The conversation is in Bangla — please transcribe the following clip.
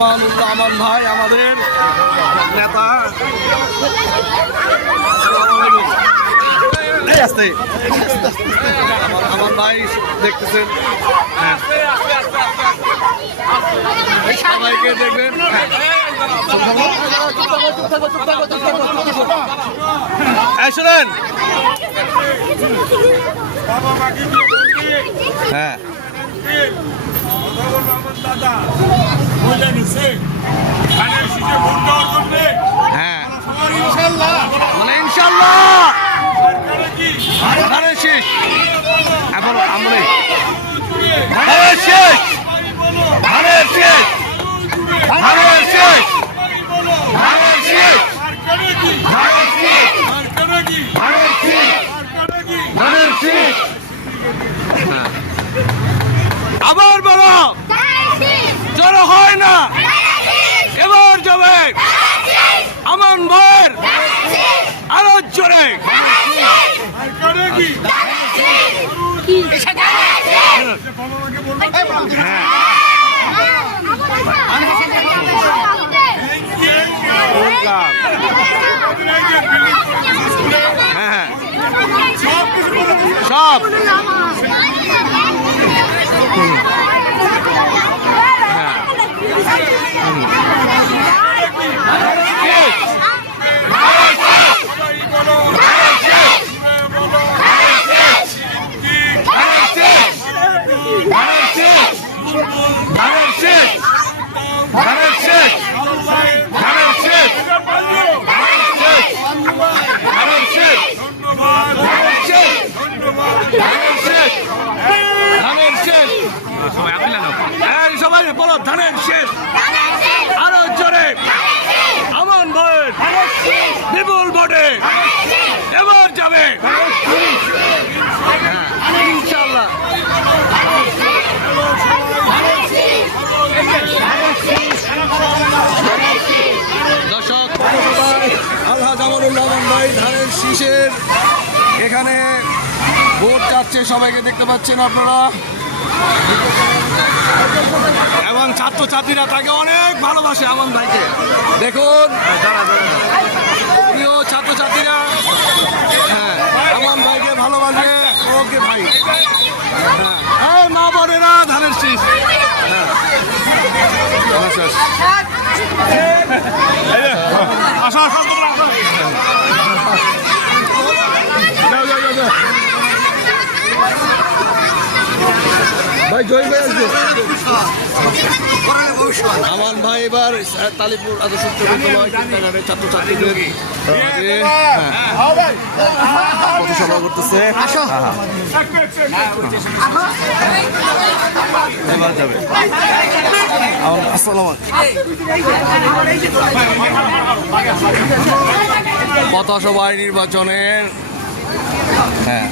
আমান ভাই আমাদের নেতা আসতে আমান ভাই দেখতেছেন সবাইকে দেখবেন শুনেন হ্যাঁ দাদা বলে নিছে ধানের শীষে ভোট দেওয়ার জন্য হ্যাঁ ইনশাআল্লাহ বলে ইনশাআল্লাহ সরকারে কি ধানের শীষ এখন আমলে ধানের শীষ ধানের শীষ ধানের শীষ ধানের শীষ সরকারে কি ধানের শীষ সরকারে কি ধানের শীষ সরকারে কি ধানের শীষ আবার বলো জড়ো হয় না এবার যাবে আমান ভাইয়ের আরো জোরে সরকারে কি বাবাকে বলবো হ্যাঁ সব ধানের শীষ ধানের শীষ ধানের শীষ ধানের শীষ ধানের শীষ ধানের শীষ ধানের শীষ এই সবাই বলো ধানের শীষ আরো জোরে আমান ভাইয়ের বিপুল ভোটে এবার যাবে ইনশাআল্লাহ দর্শক আলহাজ আমানুল্লাহ আমান ভাই ধানের শীষের এখানে ভোট চাচ্ছে সবাইকে দেখতে পাচ্ছেন আপনারা এবং ছাত্রছাত্রীরা তাকে অনেক ভালোবাসে আমান ভাইকে দেখুন প্রিয় ছাত্রছাত্রীরা হ্যাঁ আমান ভাইকে ভালোবাসে ওকে ভাই হ্যাঁ মা বোনেরা ধানের শীষ আশা আশা তোমরা ভাই জয় ভাই আসবে আমান ভাই এবার তালিপুর আদর্শ উচ্চ বিদ্যালয় বিদ্যালয়ের ছাত্রছাত্রীদের পথসভা করতেছে এবার যাবে আসসালাম পথসভায় নির্বাচনের হ্যাঁ